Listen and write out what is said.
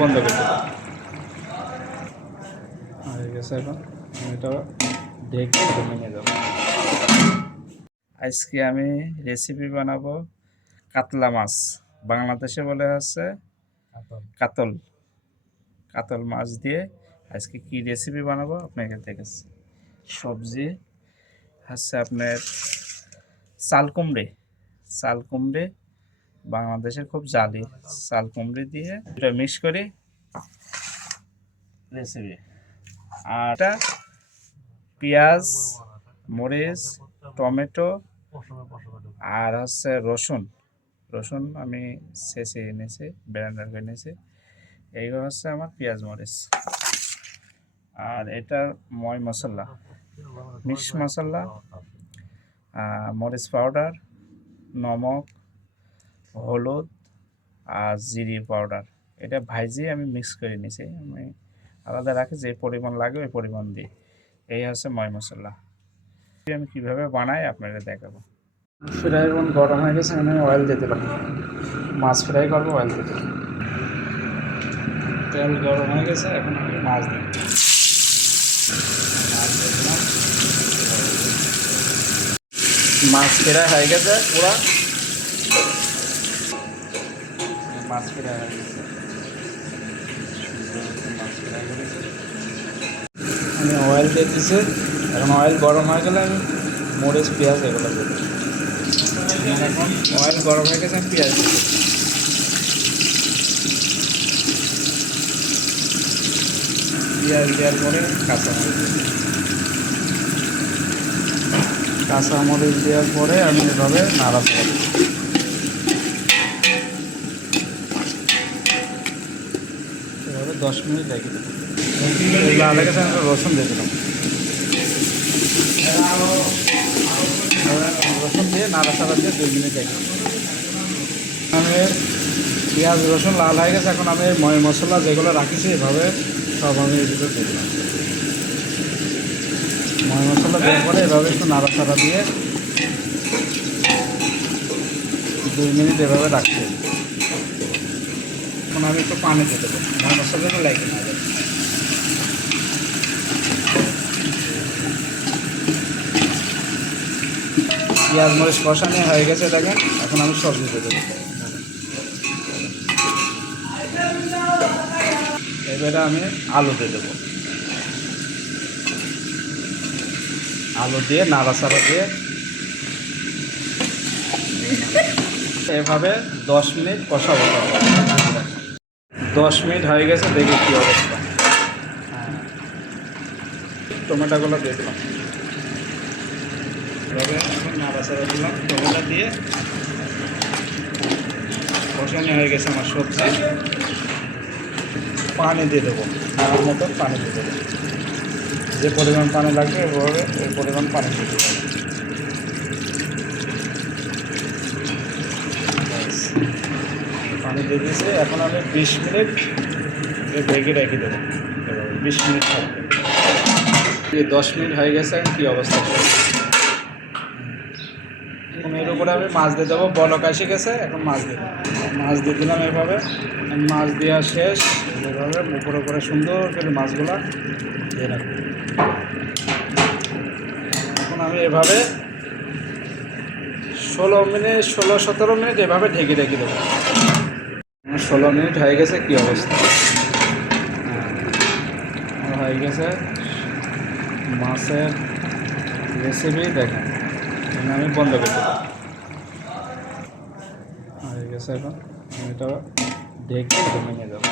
বন্ধ করতে হয়ে গেছে। এখন এটা ঢেকে নিয়ে যাবো। আজকে আমি রেসিপি বানাবো কাতলা মাছ। বাংলাদেশে বলে হচ্ছে কাতল। কাতল মাছ দিয়ে আজকে কি রেসিপি বানাবো আপনাকে দেখেছি। সবজি হচ্ছে আপনার চাল কুমড়ে। চাল কুমড়ে বাংলাদেশের খুব জালি। চাল কুমড়ে দিয়ে এটা মিক্স করি রেসিপি। আর এটা পেঁয়াজ, মরিচ, টমেটো আর হচ্ছে রসুন। রসুন আমি ছেঁচে এনেছি, ব্লেন্ডার করে নিয়েছি। এইগুলো হচ্ছে আমার পেঁয়াজ মরিচ। আর এটা ময় মশলা, মিক্স মশলা, মরিচ পাউডার, নমক, হলুদ আর জিরে পাউডার। এটা ভাইজিয়ে আমি মিক্স করে নিয়েছি। আমি আলাদা রাখি, যে পরিমাণ লাগে ওই পরিমাণ দিই। এই হচ্ছে ময় মশলা। আমি কীভাবে বানাই আপনাদের দেখাবো। ফ্রাই এখন গরম হয়ে গেছে, আমি অয়েল দিয়ে দিলাম। মাছ ফ্রাই করবো, অয়েল দিয়ে দিলাম। তেল গরম হয়ে গেছে, এখন আমি মাছ দিই। মাছ ফ্রাই হয়ে গেছে পুরা। মাছ ফ্রাই হয়ে গেছে, আমি অয়েল দিয়ে দিছি। এখন অয়েল গরম হয়ে গেলে আমি মরিচ, পেঁয়াজ এগুলো দেবো। এখন অয়েল গরম হয়ে গেছে, আমি পেঁয়াজ দিচ্ছি। পেঁয়াজ দেওয়ার পরে কাঁচামরিচ দেওয়ার পরে আমি এভাবে নাড়াচাড়া দিই। এভাবে 10 মিনিট রেখে দেবো। লাল গেছে, আমি রসুন দিয়ে দিলাম। রসুন দিয়ে নাড়াচাড়া দিয়ে 2 মিনিট রেখে আমি পেঁয়াজ রসুন লাল হয়ে গেছে। এখন আমি ময় মশলা যেগুলো রাখিছি এভাবে সব আমি এগুলো দিয়ে দিলাম। ময় মশলা দেওয়ার পরে এভাবে একটু নাড়াচাড়া দিয়ে 2 মিনিট এভাবে রাখছি। এখন আমি একটু পানি দিয়ে দেবো, ময় মশলাটা লাগে না। পেঁয়াজ মরিচ কষানো হয়ে গেছে দেখেন। এখন আমি সবজি দিয়ে দেবো। এবারে আমি আলু দিয়ে দেবো। আলু দিয়ে নাড়াচাড়া দিয়ে এভাবে 10 মিনিট কষাবো। 10 মিনিট হয়ে গেছে, দেখি কী অবস্থা। টমেটোগুলো দিয়ে দিলাম। এভাবে এখন নাড়াচাড়া দিলাম। টমেটো দিয়ে কষানো হয়ে গেছে আমার সবজি। পানি দিয়ে দেবো, আমার মতো পানি দিয়ে দেবো। যে পরিমাণ পানি লাগবে এভাবে ওই পরিমাণ পানি দিয়ে দেবো। পানি দিয়ে দিয়েছে। এখন আমি 20 মিনিট ঢেকে রেখে দেবো। এভাবে 20 মিনিট থাকবে। 10 মিনিট হয়ে গেছে, কী অবস্থা। এখন এর উপরে আমি মাছ দিয়ে দেবো। বলক এসে গেছে, এখন মাছ দিয়ে দেবো। মাছ দিয়ে দিলাম এভাবে। মাছ দেওয়া শেষ। এভাবে উপরে উপরে সুন্দর করে মাছগুলা দিয়ে রাখবো। এখন আমি এভাবে 16-17 মিনিট এভাবে ঢেকে রেখে দেবো। 16 মিনিট হয়ে গেছে, কী অবস্থা। হয়ে গেছে মাছের রেসিপি দেখেন। আমি বন্ধ করে দেবো। হয়ে গেছে, এখন আমি এটা ঢেকে নিয়ে যাবো।